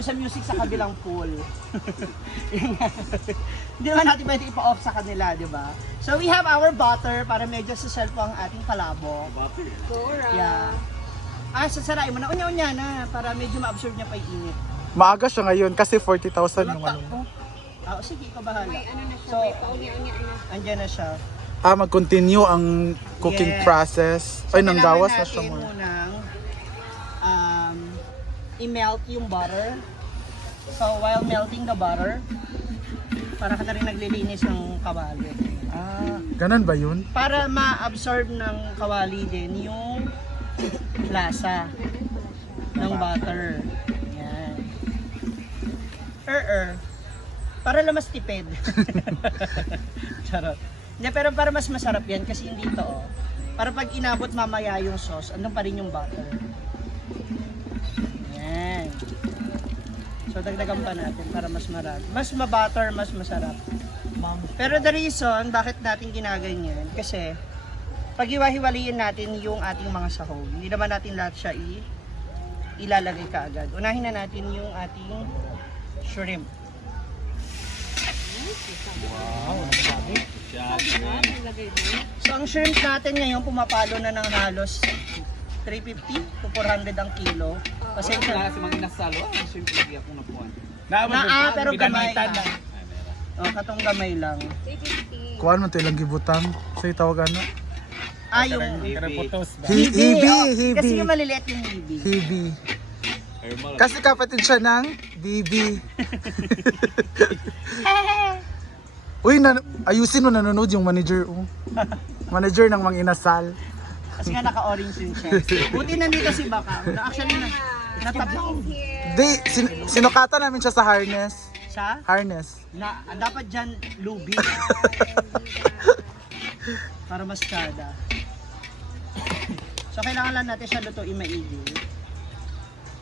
Doon sa music sa kabilang pool. Hindi naman natin pwede ipa-off sa kanila, di ba? So we have our butter para medyo social po ang ating palabok. Dora. Yeah. Sasarain mo na. Unya-unya na para medyo ma-absorb niya pa yung init. Maaga siya ngayon kasi 40,000 yung ano. Sige, ikaw bahala. May ano na siya, So, may paunya-unya na. andyan na siya. Mag-continue ang cooking Yes. process. Ay, nang gawas na siya mo. mo. Munang i-melt yung butter. So, while melting the butter, para ka na rin naglilinis ng kawali. Ganun ba yun? Para ma-absorb ng kawali din yung lasa ng butter. Yan. Para lang mas tipid. Charot. Hindi, pero para mas masarap yan kasi hindi ito, para pag inabot mamaya yung sauce, andun pa rin yung butter. Yan. So dagdagan pa natin para mas marami. Mas ma-butter, mas masarap. Pero the reason bakit natin ginaganyan, kasi pag hiwa-hiwalayin natin yung ating mga sahog, hindi naman natin lahat siya ilalagay kaagad. Unahin na natin yung ating shrimp. So ang shrimp natin ngayon pumapalo na ng halos 350 to 400 ang kilo. Kasi Wala si Mang Inasalo, ang shrimp lagi akong napuan. pero gamay lang. Katong gamay lang. 350. Kuhaan mo ito ilang gibutang. Sa'yo tawag ano? Yung Hibi. Kasi yung maliliit yung hibi. Hibi. Kasi kapatid siya ng BB. Uy, ayusin mo, nanonood yung manager. Manager ng Mang Inasal. Kasi nga naka-orange yun siya. Buti nandito si Baka. Actually, natabang. Di, sinukatan namin siya sa harness. Sa? Harness. Dapat dyan lubi. Para mas kada. So kailangan lang natin siya lutuin maigi.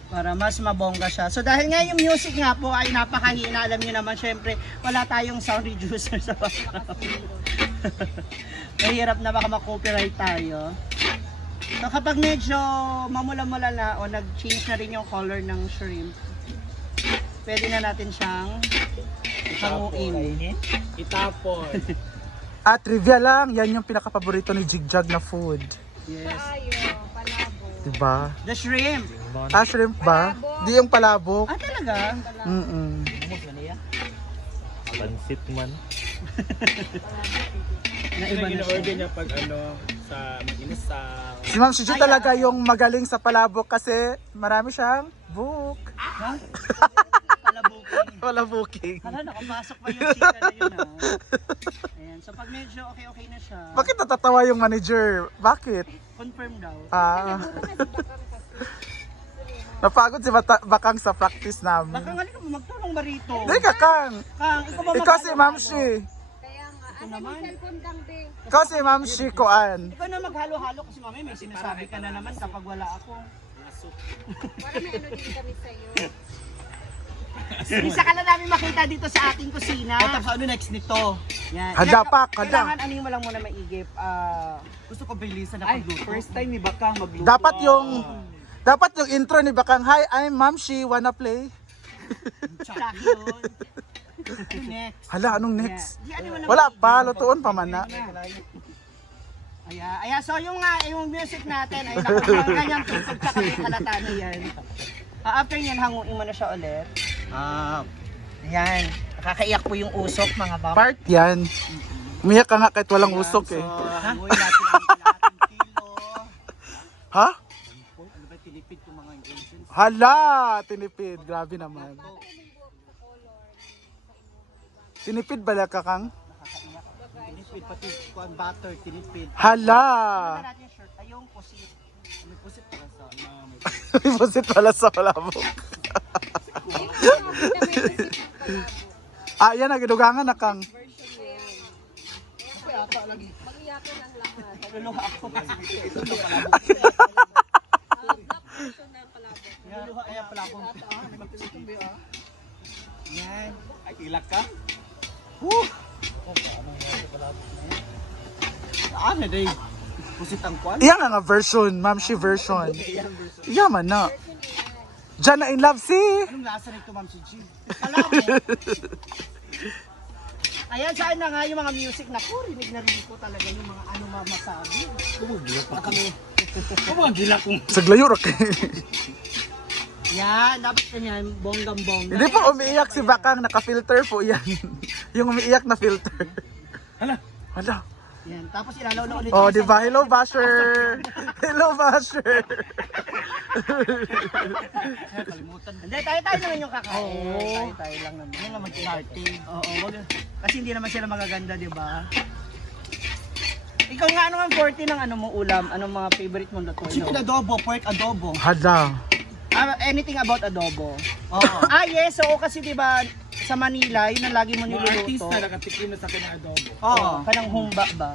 Para mas mabongga siya. So dahil nga yung music nga po ay napakahina, alam niyo naman syempre wala tayong sound reducer sa background. Mahirap na baka ma-copyright tayo. So kapag medyo mamula-mula na o nag-change na rin yung color ng shrimp, pwede na natin siyang hanguin. Itapon. Trivia lang, yan yung pinaka-paborito ni Jigjag na food. Yes. Tayo, palabo. Diba? The shrimp. Shrimp ba? Di yung palabok. Talaga? Pansit man. Naiba na siya. In-order niya pag sa Mag-Inasal. Si Ma'am Shiju talaga yung magaling sa palabok kasi marami siyang book. Palabuking. Wala booking. Nakapasok pa yung chika na yun Ayan. So pag medyo okay na siya, Bakit natatawa yung manager? Bakit? confirm daw. Napagod si Bakang sa practice namin. Baka nga ka magtulong ba rito? Hindi ka, Kang. Kang, ikaw ba Ikaw si Ma'am maghalo-halo? Shi. Kaya nga, asa yung cellphone dang be? Ikaw si Ma'am Shi Koan. Ikaw na maghalo-halo kasi mamaya may sinasabi ka na naman kapag wala ako. Para may ano din kami sa'yo. Isa ka na namin makita dito sa ating kusina. Tapos ano next nito? Yan. Handa pa, handa. Kailangan aning mo lang muna maigip. Gusto ko bilisan na Ay, pagluto. first time ni Bakang magluto. Dapat yung intro ni Bakang, "Hi, I'm Ma'am Shi, wanna play?" Tsaka yun. Next. Hala, anong next? Di, ano mo na Wala maigip. pa, lutuon pa man na. So yung music natin ay nakakaganyang tutog tsaka yung kalata na yan. After yan, hanguin mo na siya ulit. Ayan. Nakakaiyak po yung usok mga bam. Part yan. Umiyak ka nga kahit walang usok eh. Hanguin natin ang kalating kilo. Ha? Ano ba tinipid ko mga ingredients? Hala, tinipid. Grabe naman. Tinipid bala ka, Kang? Tinipid, pati kuan butter, tinipid. Hala! Ano natin yung shirt? Ay, yung pusit. May pusit para sa May pusit pala sa palabok. Yan, nagidugangan na, Kang. Mag-iyakin ang lahat. Luluha ako. Ito na pala. Black version ng palabo. Luluha kaya pala akong. Yan. Ay, ilak ka? Ano day? Pusit ang kuan? Iyan nga version, Ma'am Shi version. Iyan man na. Diyan na in love si. Anong lasa nito, Ma'am si G? Alam mo. Ayan, saan na nga yung mga music na ko, rinig na rinig ko talaga yung mga ano masabi. Ano ang gila kong... Saglayo ra kay. Yan, dapat ganyan, bonggang-bongga. Hindi po umiiyak si Bakang, naka-filter po yan. Yung umiiyak na filter. Hala. Hala. Yan, tapos ilalaw na ulit. Oh, yung di ba? isang- Hello, Basher. Hello, Basher. Hindi, tayo naman yung kakain. Tayo lang naman. Ano naman party? Oo, wag. Kasi hindi naman sila magaganda, di ba? Ikaw nga, ano ang 40 ng ano mo ulam? Anong mga favorite mong luto? Chicken adobo, pork adobo. Hala. Anything about adobo? Oo. Yes, oo, kasi di ba sa Manila, yun ang lagi mo Mga niluluto. artista nakatikim na sa kina-adobo. Oo, kanang humba ba?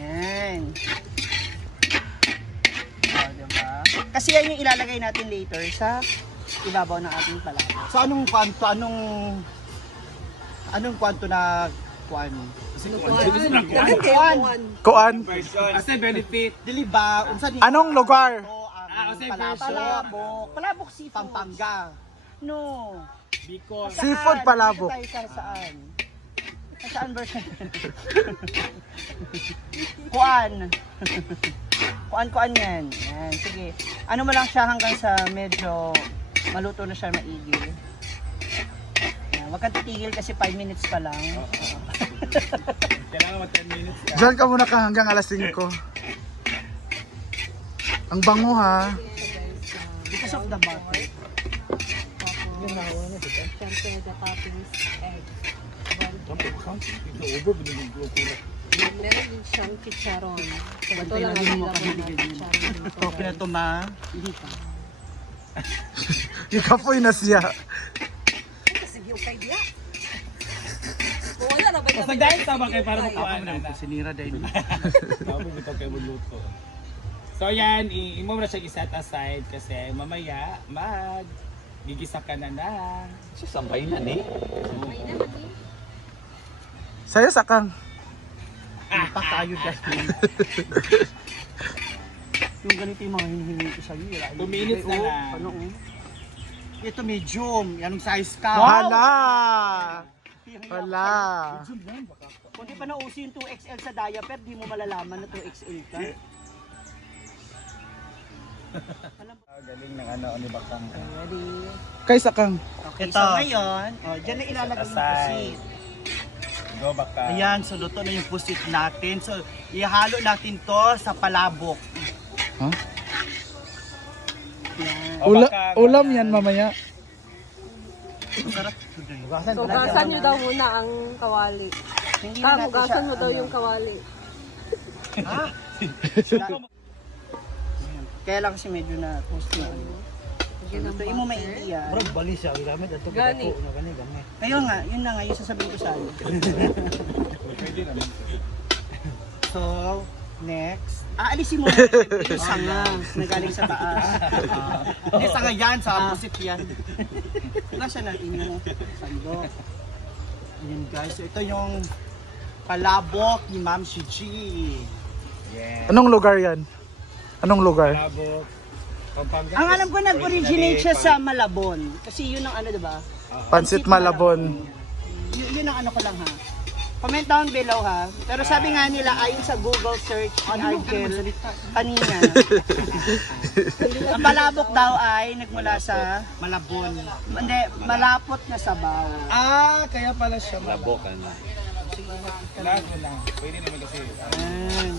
Yan. Diba? Kasi yan yung ilalagay natin later sa ibabaw ng ating palabok. So anong kwanto, anong kwanto na kwan? Kuan. Kasi benefit. Dili ba unsa ni Anong lugar? Kasi Palabok. Palabok seafood. Pampanga. No. Bicol. Seafood palabok. Tayo sa saan? Saan version? Kuan. Kuan yan. Yan, sige. Ano mo lang siya hanggang sa medyo maluto na siya maigi. Yan, wag kang titigil kasi 5 minutes pa lang. Kailangan mag 10 minutes ka. Diyan ka muna ka hanggang alas 5. Ang bango ha. Because of the butter. Siyempre, the toppings, egg. Meron din siyang chicharon. Ito lang ang nilagay na chicharon. Okay na to, ma. Ikapoy na siya. Sige, okay diya. Wala na ba Tapos nagdahil tama kayo para makuhaan na. Sinira dahil. Tapos ito kayo magluto. So yan, imo mo na siya i-set aside kasi mamaya gigisa ka na na. Sambay na ni. May naman eh. Sayo sakang. Pa tayo dahil. Yung ganito yung mga hinihingi ko sa'yo. 2 minutes na lang. Ano, Ito medium, yanong size ka. Hala. Hala. Kung di pa nauso yung 2XL sa diaper, di mo malalaman na 2XL ka. Galing ng ano ni Bakang. Ready? Kay sakang. Okay, Ito. so ngayon, dyan na ilalagay yung Aside. pusit. Go Bakang. Ayan, so luto na yung pusit natin. So ihalo natin to sa palabok. Huh? Yan. Ulam yan mamaya. Masarap. Hugasan nyo daw muna ang kawali. Hindi na natin siya. Hugasan mo daw yung kawali. Kaya lang kasi medyo na toast na. Ito yung mo maigi yan. bali siya, gamit ato Gani. Ayun nga, yun na nga, yung sasabihin ko sa iyo. Pwede naman. So, next. Aalisin mo na yung sanga na galing sa taas. Hindi sa ngayon, sa pusit yan. Nasa natin yung sando. Ayan guys, so ito yung palabok ni Ma'am si G. Yeah. Anong lugar yan? Anong lugar? Palabok. Pampanga. Ang alam ko, nag-originate siya sa Malabon. Kasi yun ang ano, diba? Pansit Malabon. Yun ang ano ko lang ha. Comment down below ha. Pero sabi nga nila, ayon sa Google search ni Argel kanina, ang palabok daw ay nagmula sa Malabon. hindi, malapot na sabaw. Kaya pala siya Labok ano. Lahat mo lang. Pwede naman kasi. Ayan.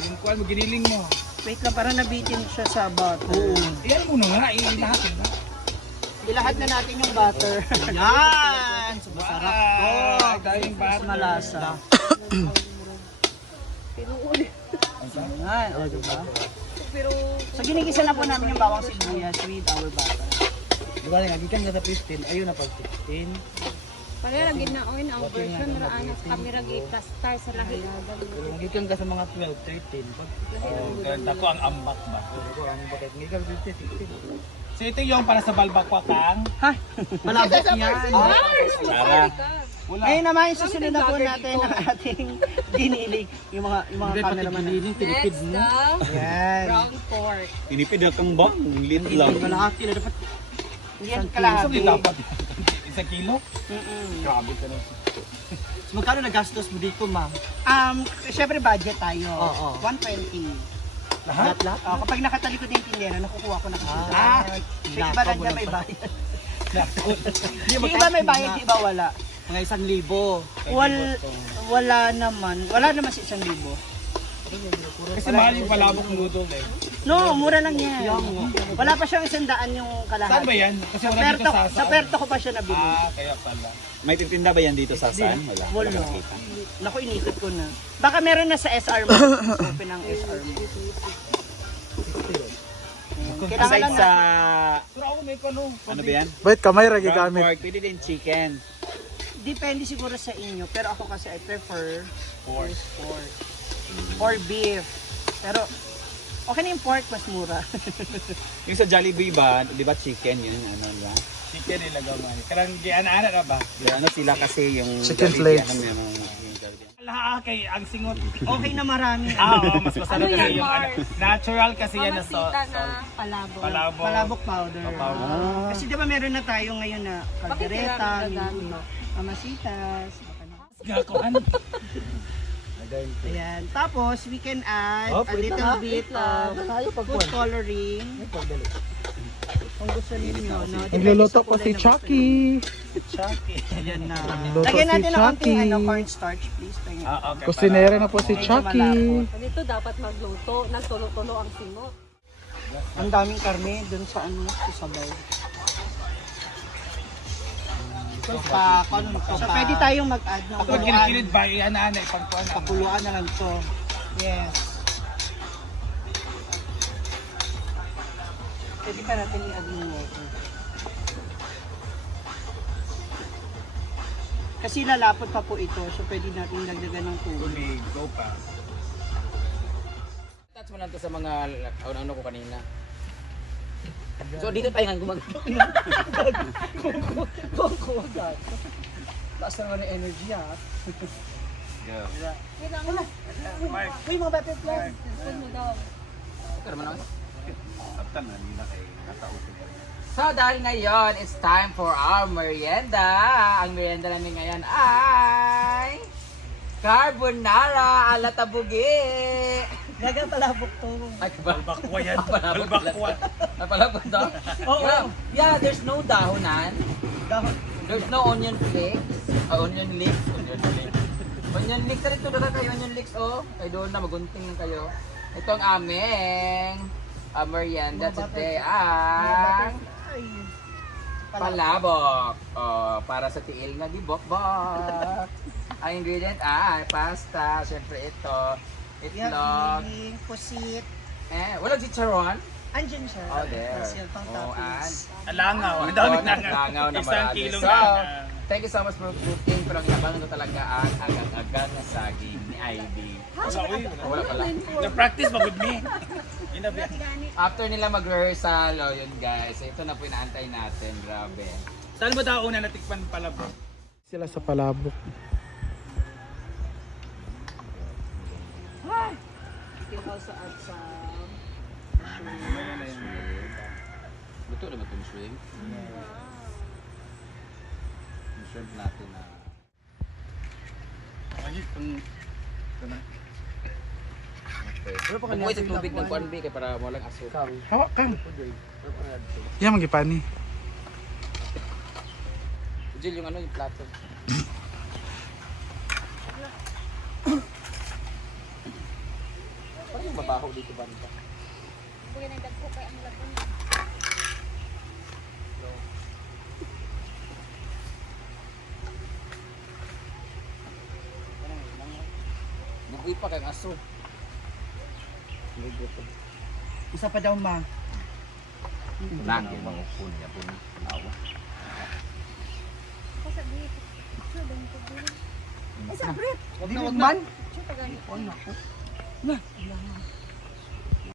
Yung kuwan mo, giniling mo. Wait lang, parang nabitin siya sa butter. Iyan mo na nga, ilahat na. Ilahat na natin yung butter. Yan! So masarap to. Daming Mas bata. malasa. Ayan, o diba? Pero, So ginigisa na po namin yung bawang sibuyas with our butter. Diba nga, gikan nga sa 15, ayun na pag 16. Palera ginaon ang version ra ana sa camera gi-plaster sa lahi. Gikan ka sa mga 12, 13. Dako ang ambak ba? Ako ang bakit gikan 15, 16. So ito yung para sa balbakwakang. Ha? Palabok yan. Tara. Ngayon naman, yung susunod na po natin ang ating giniling. Yung mga cameraman natin. Next, Yan. ground pork. Tinipid kang ba? Lit lang. Malaki na dapat. Hindi yan kalahati. Sabi dapat. Isa kilo? Grabe ka na. So, magkano nagastos mo dito, ma'am? Siyempre budget tayo. Oo. 120. Lahat? Kapag nakatalikod yung tindera, nakukuha ko na kasi. Yung iba Nakaw lang mo dyan ng may pa- bayad. Yung iba may bayad, yung iba wala. Mga 1,000. Wala naman. Wala naman sa 1,000. Kasi mahal yung palabok noodle eh. No, mura lang yan. Wala pa siyang 100 yung kalahati. Saan ba yan? Kasi wala dito sa Sa Perto ko pa siya nabili. kaya pala. May titinda ba yan dito sa San? Wala. Wala. Naku, inikot ko na. Baka meron na sa SR mo. Open ang SR mo. Kailangan Aside lang sa... Pero ako may kano. Ano ba yan? Bait kamay ra Ground gigamit. pork. Pwede din chicken. depende siguro sa inyo. Pero ako kasi I prefer Pork. pork. Or beef. Pero okay na yung pork, mas mura. Yung sa Jollibee ba, di ba chicken yun? Ano ba? Chicken nilagaw man. Karang giana-ana na ba? Ano sila kasi yung Chicken Jollibee, flakes. ano yung Jollibee. Laha kay ang singot. Okay na marami. Oo, mas masarap Ano kasi yan, yung Mars? natural kasi yan na Mamasita na palabok. Palabok. Palabok powder. Powder. Kasi di ba meron na tayo ngayon na Bakit caldereta, kailangan gagamit? mamasitas. Gakuan. Ayan. Tapos, we can add Oh, a wait little lang, bit of food coloring. Kung gusto ninyo, no? Nagluluto po si Chucky. Ayan na. Nagluluto Lagyan si natin ng konting Chucky. cornstarch, please. Tingnan. Okay. Kusinera na po si Medyo Chucky. malapot. Dito dapat magluto, nagtulo-tulo ang singot. Ang daming karne dun sa ano, sa sabaw. So, pwede tayong mag-add ng Ako kilid ba iana-ana ipangkuan. Pakuluan na lang to. Yes. Pwede pa natin i-add ng water. Kasi lalapot pa po ito, so pwede natin dagdagan ng tubig. Tubig, go pa. Touch mo lang to sa mga ano ko kanina. So dito tayo nga Taas naman ng energy ha. Uy, mga butterfly. Ano daw? So dahil ngayon, it's time for our merienda. Ang merienda namin ngayon ay carbonara ala tabugi. Gaga palabok to. Ay, Balbakwa yan. Balbakwa. Balbakwa. Napalabot to? Yeah, there's no dahonan. Dahon. There's no onion flakes. Onion leeks. Onion leeks. Onion leeks. Ito na kayo, onion leeks. Oh, ay doon na, magunting lang kayo. Ito ang aming merienda today ang palabok. Oh, para sa tiil na gibok-bok. Ang ingredient ay pasta. Siyempre ito. Itlog. Yan, pusit. Walang chicharon. Andyan siya. Oh, there. Pasil pang Oh, toppings. Alangaw. Ang dami na nga. Langaw na Isang marami. kilo So, na. thank you so much for cooking. Pero ang laban ko talaga ang agang-agang na saging ni Ivy. Wala pala. Na-practice magud me. Inabi. After nila mag-rehearsal, oh, yun guys. Ito na po inaantay natin. Grabe. Saan ba tayo una natikpan pala bro? Sila sa palabok. Ikaw sa atsa. Luto naman itong shrimp. Yung shrimp natin na... Okay. Pagkuhay sa tubig ng kuanbi kaya para walang aso. Hawa kang. Yan magipani. Jill, yung ano yung plato. Parang yung mabaho dito banda. Bugoy pa kang aso. Isa pa daw ma. Nang yung mga upon niya po. Dili man.